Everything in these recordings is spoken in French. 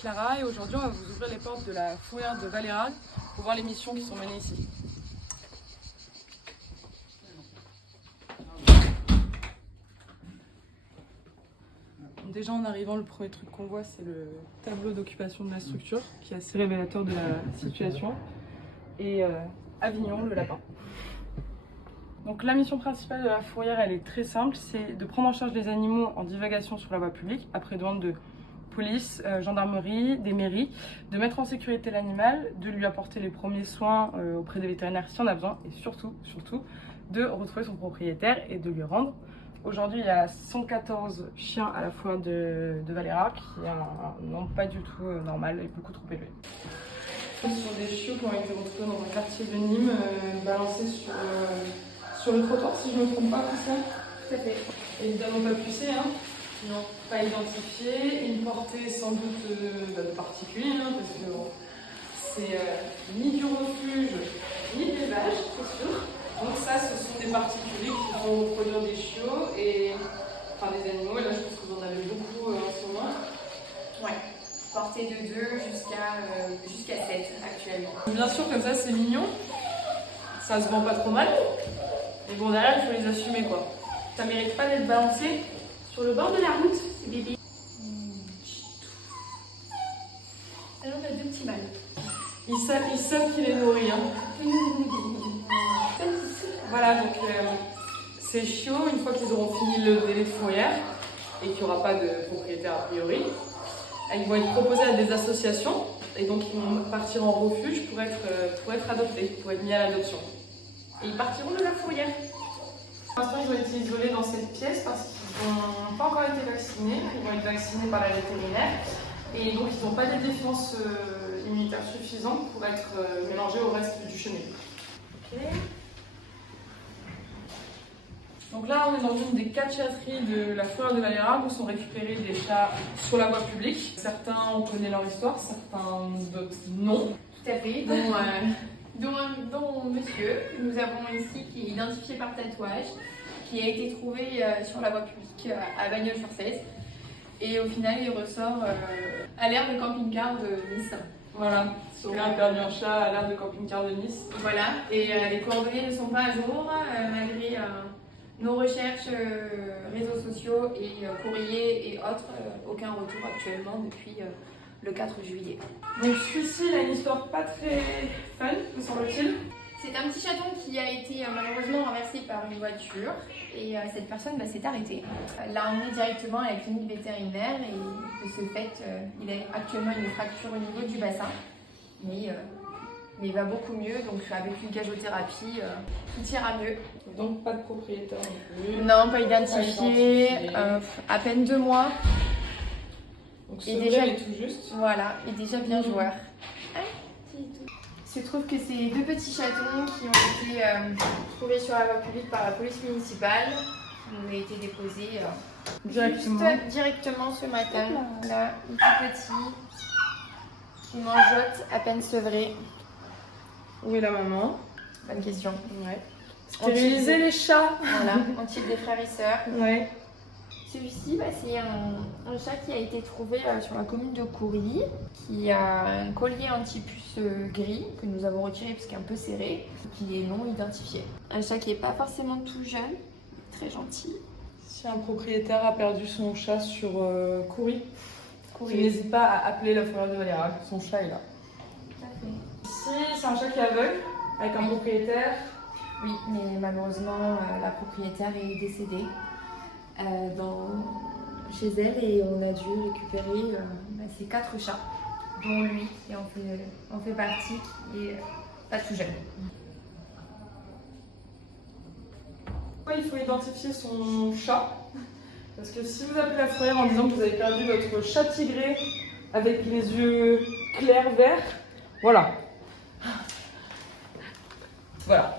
Clara et aujourd'hui on va vous ouvrir les portes de la fourrière de Valérargues pour voir les missions qui sont menées ici. Déjà en arrivant, le premier truc qu'on voit c'est le tableau d'occupation de la structure qui est assez révélateur de la situation et Avignon, le lapin. Donc la mission principale de la fourrière elle est très simple, c'est de prendre en charge les animaux en divagation sur la voie publique après demande de police, gendarmerie, des mairies, de mettre en sécurité l'animal, de lui apporter les premiers soins auprès des vétérinaires si on a besoin et surtout de retrouver son propriétaire et de lui rendre. Aujourd'hui, il y a 114 chiens à la fourrière de Valérargues, qui est un nombre pas du tout normal et beaucoup trop élevé. Ce sont des chiots qui ont été retrouvés dans un quartier de Nîmes, balancés sur le trottoir, si je ne me trompe pas, tout ça. Tout à fait. Évidemment pas pucés, hein. Non, pas identifié, une portée sans doute de particulier, hein, parce que bon, c'est ni du refuge, ni de l'élevage, c'est sûr. Donc ça, ce sont des particuliers qui vont produire des chiots, enfin des animaux, et là je pense que vous en avez beaucoup en ce moment. Ouais, portée de 2 jusqu'à 7 actuellement. Bien sûr, comme ça c'est mignon, ça se vend pas trop mal, mais bon derrière il faut les assumer quoi. Ça mérite pas d'être balancé sur le bord de la route, ces bébés. Alors on a 2 petits mâles. Ils savent qu'il est nourri. Hein. Voilà, donc ces chiots, une fois qu'ils auront fini le délai de fourrière et qu'il n'y aura pas de propriétaire a priori, ils vont être proposés à des associations et donc ils vont partir en refuge pour être adoptés, pour être mis à l'adoption. Et ils partiront de la fourrière. Pour l'instant, ils ont été isolés dans cette pièce parce qu'ils n'ont pas encore été vaccinés. Ils vont être vaccinés par la vétérinaire. Et donc, ils n'ont pas des défenses immunitaires suffisantes pour être mélangés au reste du chenil. Okay. Donc là, on est dans une des 4 chasseries de la fourrière de Valérargues où sont récupérés des chats sur la voie publique. Certains, on connaît leur histoire, certains d'autres non. Tout à fait, dont monsieur, nous avons ici qui est identifié par tatouage, qui a été trouvé sur la voie publique à Bagnols-sur-Cèze. Et au final, il ressort à l'aire de camping-car de Nice. Voilà, Sauvegarde a perdu un chat à l'aire de camping-car de Nice. Voilà, et les coordonnées ne sont pas à jour, malgré nos recherches, réseaux sociaux et courriers et autres, aucun retour actuellement depuis le 4 juillet. Donc celui-ci, il a une histoire pas très fun, me semble-t-il. C'est un petit chaton qui a été malheureusement renversé par une voiture et cette personne s'est arrêtée. L'a emmené directement à la clinique vétérinaire et de ce fait, il a actuellement une fracture au niveau du bassin. Mais il va beaucoup mieux, donc avec une gazothérapie, tout ira mieux. Donc pas de propriétaire non plus. Non, pas identifié, à peine 2 mois. Donc et déjà, il est tout juste. Voilà, et déjà bien joueur. Il se trouve que c'est 2 petits chatons qui ont été trouvés sur la voie publique par la police municipale. Ils ont été déposés directement ce matin. Là, un tout petit, qui mangeote, à peine sevré. Où est la maman? Bonne question. Ouais. Stériliser les chats. Voilà, en type des frères et sœurs. Ouais. Celui-ci, c'est un chat qui a été trouvé sur la commune de Coury, qui a un collier anti-puce gris que nous avons retiré parce qu'il est un peu serré, qui est non identifié. Un chat qui n'est pas forcément tout jeune, très gentil. Si un propriétaire a perdu son chat sur Coury, n'hésite pas à appeler la fourrière de Valérargues, son chat est là. Tout à fait. Ici, c'est un chat qui est aveugle, avec un propriétaire. Oui, mais malheureusement, la propriétaire est décédée chez elle et on a dû récupérer ces 4 chats, dont lui qui en fait partie, qui est pas tout jeune. Il faut identifier son chat, parce que si vous appelez la fourrière en disant que vous avez perdu votre chat tigré avec les yeux clairs verts, voilà. Voilà.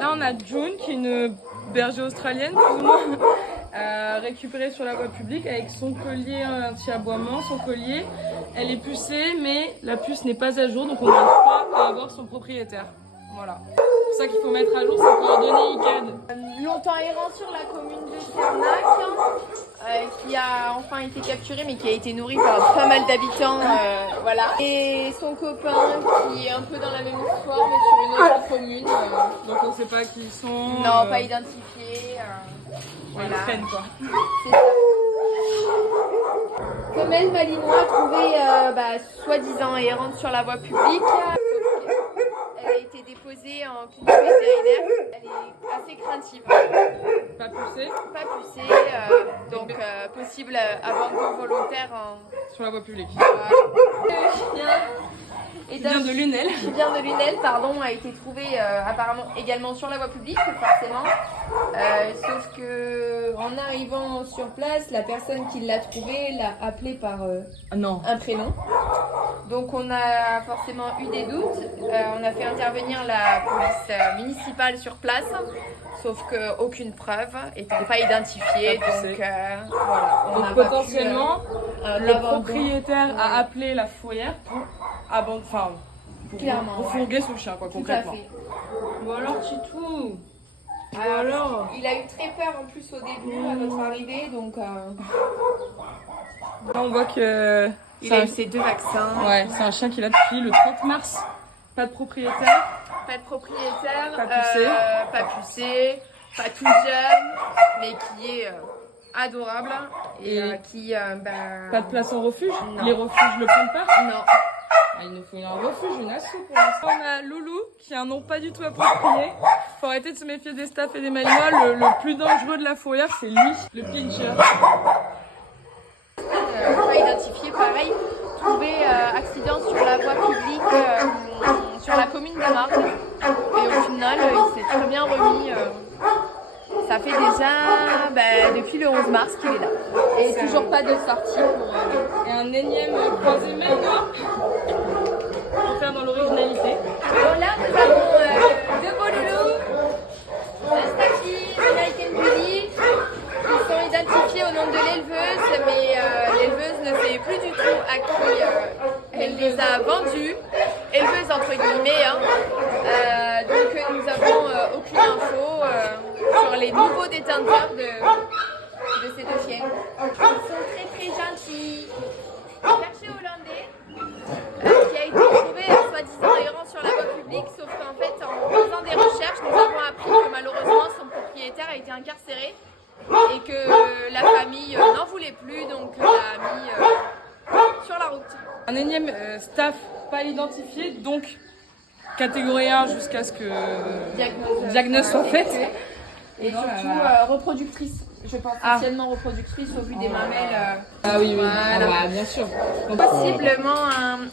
Là on a June qui est une berger australienne plus ou moins récupérée sur la voie publique avec son collier anti-aboiement, son collier. Elle est pucée, mais la puce n'est pas à jour, donc on n'arrive pas à avoir son propriétaire. Voilà. C'est ça qu'il faut mettre à jour, ses coordonnées ICAD. Longtemps errant sur la commune de Cernac, qui a enfin été capturé, mais qui a été nourri par pas mal d'habitants. Voilà. Et son copain qui est un peu dans la même histoire, mais sur une autre commune. Donc on ne sait pas qui ils sont. Non, pas identifié. Voilà. Ils traînent quoi. C'est ça. Femelle malinois trouvée soi-disant errante sur la voie publique. Elle a été déposée en clinique vétérinaire. Elle est assez craintive. Pas poussée. Pas pucée, donc possible abandon volontaire sur la voie publique. Le chien qui vient de Lunel. Qui vient de Lunel, pardon, a été trouvé apparemment également sur la voie publique, forcément. Sauf que en arrivant sur place, la personne qui l'a trouvé l'a appelé par un prénom. Donc on a forcément eu des doutes. On a fait intervenir la police municipale sur place, sauf qu'aucune preuve n'étant pas identifiée. Donc voilà. Donc potentiellement, le propriétaire a appelé la fourrière pour refourguer son chien, quoi, concrètement. Tout à fait. Bon alors, Chitou. Alors, il a eu très peur en plus au début à notre arrivée, donc. Là, on voit que. Il a eu ses 2 vaccins. Ouais, c'est un chien qu'il a depuis le 30 mars. Pas de propriétaire. Pas de propriétaire. Pas pucé. Pas pucé. Pas tout jeune, mais qui est adorable et qui. Pas de place en refuge. Non. Les refuges le prennent pas. Non. Il nous faut un refuge, une asso pour l'instant. On a Loulou, qui a un nom pas du tout approprié. Faut arrêter de se méfier des staffs et des malinois. Le plus dangereux de la fourrière, c'est lui, le pincher. Pas identifié, pareil. Trouvé accident sur la voie publique, sur la commune d'Amargue. Et au final, il s'est très bien remis. Ça fait déjà depuis le 11 mars qu'il est là. Et toujours pas de sortie pour. Et un énième croisé malinois. Pour faire dans l'originalité. Bon, là, nous avons 2 beaux loulous. Un Stacky, American Bully. Ils sont identifiés au nom de l'éleveuse, mais l'éleveuse ne sait plus du tout à qui elle les a vendus. Éleveuse entre guillemets. Donc nous n'avons aucune info sur les nouveaux détenteurs de ces 2 chiens. Ils sont très très gentils. Un berger hollandais qui a été trouvé soi-disant errant sur la voie publique, sauf qu'en fait en faisant des recherches, nous avons appris que malheureusement son propriétaire a été incarcéré et que la famille n'en voulait plus, donc l'a mis sur la route. Un énième staff pas identifié, donc catégorie 1 jusqu'à ce que diagnostic soit fait. Et surtout reproductrice, je pense anciennement reproductrice au vu des mamelles. Ah oui, voilà. Bien sûr. Donc, possiblement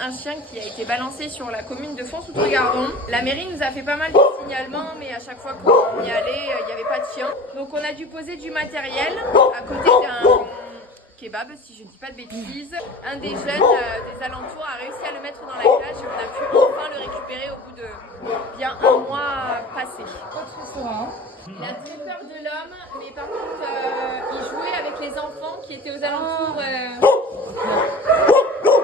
un chien qui a été balancé sur la commune de Fons-Outre-Gardon. La mairie nous a fait pas mal de signalements, mais à chaque fois qu'on y allait, il n'y avait pas de chien. Donc on a dû poser du matériel à côté d'un kebab, si je ne dis pas de bêtises. Un des jeunes des alentours a réussi à le mettre dans la cage et on a pu enfin le récupérer au bout de bien 1 mois passé. Il a très peur de l'homme, mais par contre, il jouait avec les enfants qui étaient aux alentours.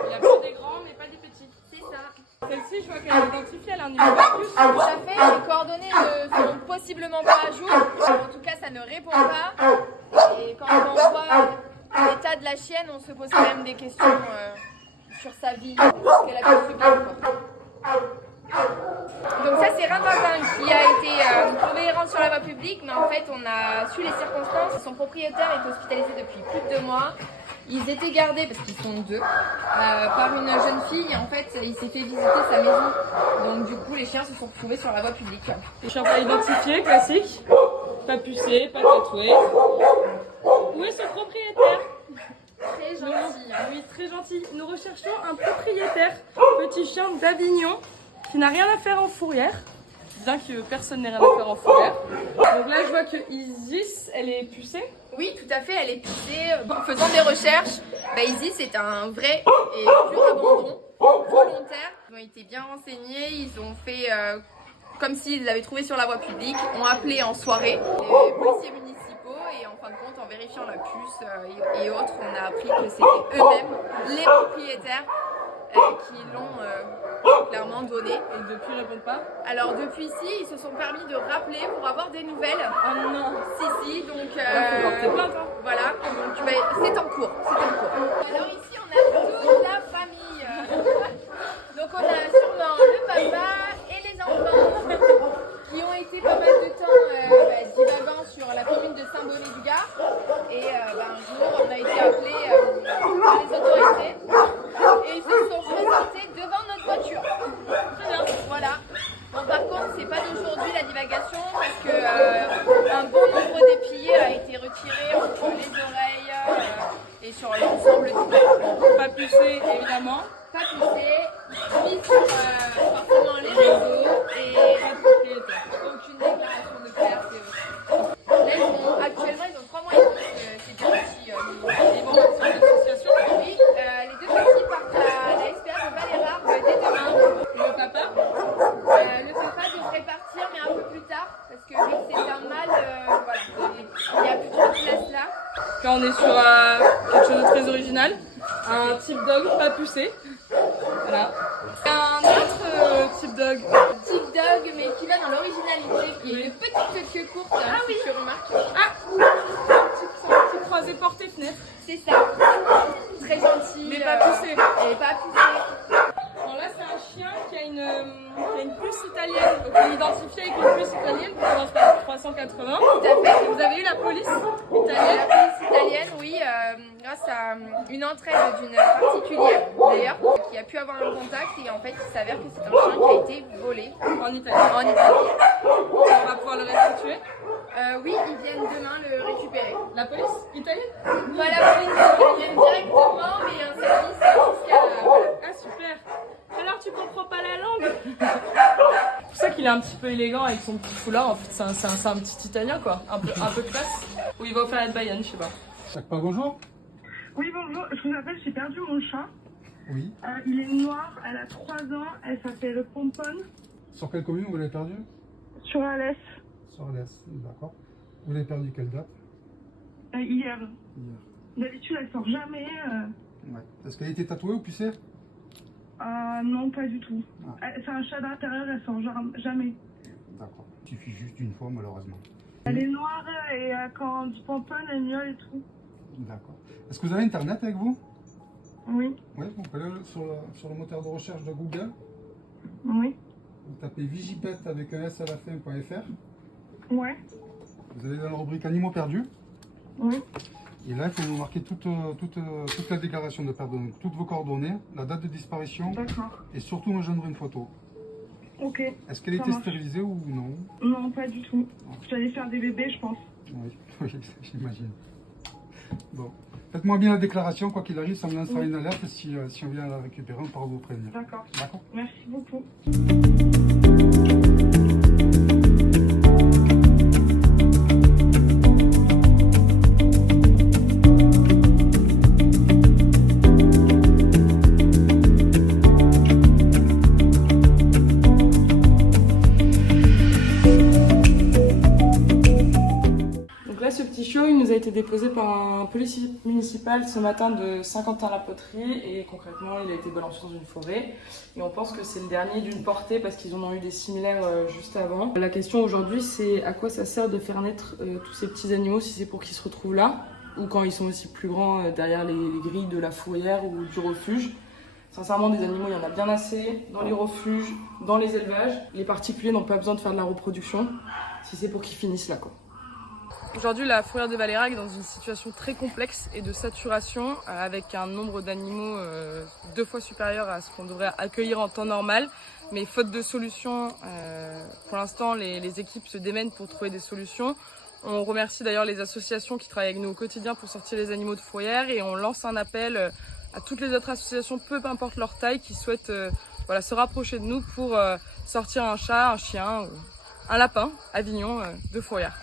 Il a peur des grands, mais pas des petits. C'est ça. Celle-ci, je vois qu'elle est identifiée, elle a un numéro plus. Tout à fait, les coordonnées ne sont possiblement pas à jour. En tout cas, ça ne répond pas. Et quand on voit l'état de la chienne, on se pose quand même des questions sur sa vie, ce qu'elle a pu subir. Donc ça c'est Rintintin qui a été trouvé errant sur la voie publique, mais en fait on a su les circonstances. Son propriétaire est hospitalisé depuis plus de 2 mois. Ils étaient gardés, parce qu'ils sont 2, par une jeune fille. Et en fait il s'est fait visiter sa maison. Donc du coup les chiens se sont retrouvés sur la voie publique. Les chiens pas identifiés, classique. Pas pucés, pas tatoués. Où est ce propriétaire? Très gentil. Oui, très gentil. Nous recherchons un propriétaire, petit chien d'Avignon, qui n'a rien à faire en fourrière, bien que personne n'ait rien à faire en fourrière. Donc là, je vois que Isis, elle est pucée. Oui, tout à fait, elle est pucée. En faisant des recherches, Isis est un vrai et pur abandon volontaire. Ils ont été bien renseignés, ils ont fait comme s'ils l'avaient trouvé sur la voie publique, ont appelé en soirée les policiers municipaux et en fin de compte, en vérifiant la puce et autres, on a appris que c'était eux-mêmes, les propriétaires, qui l'ont clairement donné. Et depuis, ils répondent pas? Alors depuis ici, ils se sont permis de rappeler pour avoir des nouvelles. Oh non. Si, donc Faut porter plainte, hein. voilà, donc c'est en cours, Alors ici, on a toute la famille. Donc on a sûrement le papa et les enfants qui ont été pas mal de temps divagant sur la commune de Saint-Bonnet-du-Gard. Et un jour, on a été appelés par les autorités et ils se sont présentés devant notre voiture. Très bien. Voilà. Bon, par contre, c'est pas d'aujourd'hui la divagation parce que un bon nombre d'épillés a été retiré entre les oreilles et sur l'ensemble du corps. Pas pucé, évidemment. Pas poussé, mis sur forcément les réseaux et Pas de propriétaire. aucune déclaration de perte. Là, actuellement, ils ont 3 mois et demi que c'est parti. Ils vont partir de l'association. Oui, les deux petits partent à la SPA de Valérargues dès demain. Le papa. Le papa devrait partir, mais un peu plus tard, parce que vu que c'est un mâle, voilà, il n'y a plus trop de place là. Là, on est sur quelque chose de très original. Un type dog pas pucé. Voilà. Un autre type dog. Type dog, mais qui va dans l'originalité, qui est une petite queue courte, si tu remarques. Petit croisé portée fenêtre. C'est ça. Très gentil. Mais pas poussé. Et pas poussé. Alors là, c'est un chien qui a une puce italienne. Donc, on l'identifie avec une puce italienne qui commence par 380. Tout à fait. Vous avez eu la police La italienne. police italienne, oui, grâce à une entraide d'une particulière, d'ailleurs, qui a pu avoir un contact et en fait, il s'avère que c'est un chien qui a été volé En Italie. en Italie. On va pouvoir le restituer. Oui, ils viennent demain le récupérer. La police italienne. Pas la police italienne directement, mais un service jusqu'à... Voilà. Ah, super. Alors, tu comprends pas la langue. C'est pour ça qu'il est un petit peu élégant avec son petit foulard. En fait, c'est un petit italien, quoi. Un peu classe. Ou il va faire être Bayern, je sais pas. Jacques, bonjour. Oui, bonjour, je vous appelle, j'ai perdu mon chat. Oui. Il est noir, elle a 3 ans, elle s'appelle Pompon, Sur quelle commune vous l'avez perdu? sur Alès, Sur l'Est, d'accord. Vous l'avez perdu quelle date? hier. Hier. D'habitude, elle sort jamais. Ouais. Est-ce qu'elle a été tatouée ou pucée? Non, pas du tout. Ah. C'est un chat d'intérieur, elle sort jamais. D'accord. Il suffit juste d'une fois, malheureusement. Elle est noire et quand Pompon, elle miaule et tout. D'accord. Est-ce que vous avez Internet avec vous? Oui, Oui, vous pouvez aller sur le moteur de recherche de Google. oui, Vous tapez Vigipet avec un S à la fin.fr. ouais, Vous allez dans la rubrique Animaux perdus. oui. Et là, il faut vous marquer toute la déclaration de perte, donc toutes vos coordonnées, la date de disparition D'accord. et surtout me joindre une photo. Ok. Est-ce qu'elle a Ça été marche. stérilisée ou non? Non, pas du tout. J'allais faire des bébés, je pense. Oui, oui, j'imagine. Bon, faites-moi bien la déclaration, quoi qu'il arrive, ça me lancera une alerte. Si on vient la récupérer, on pourra vous prévenir. D'accord. D'accord? Merci beaucoup. Donc là, ce petit chiot, il nous a été déposé par un policier municipal ce matin de Saint-Quentin-la-Poterie et concrètement, il a été balancé dans une forêt. Et on pense que c'est le dernier d'une portée parce qu'ils en ont eu des similaires juste avant. La question aujourd'hui, c'est à quoi ça sert de faire naître tous ces petits animaux, si c'est pour qu'ils se retrouvent là ou quand ils sont aussi plus grands derrière les grilles de la fourrière ou du refuge. Sincèrement, des animaux, il y en a bien assez dans les refuges, dans les élevages. Les particuliers n'ont pas besoin de faire de la reproduction si c'est pour qu'ils finissent là, quoi. Aujourd'hui, la fourrière de Valérargues est dans une situation très complexe et de saturation, avec un nombre d'animaux 2 fois supérieur à ce qu'on devrait accueillir en temps normal. Mais faute de solution, pour l'instant, les équipes se démènent pour trouver des solutions. On remercie d'ailleurs les associations qui travaillent avec nous au quotidien pour sortir les animaux de fourrière et on lance un appel à toutes les autres associations, peu importe leur taille, qui souhaitent se rapprocher de nous pour sortir un chat, un chien, un lapin, Avignon, de fourrière.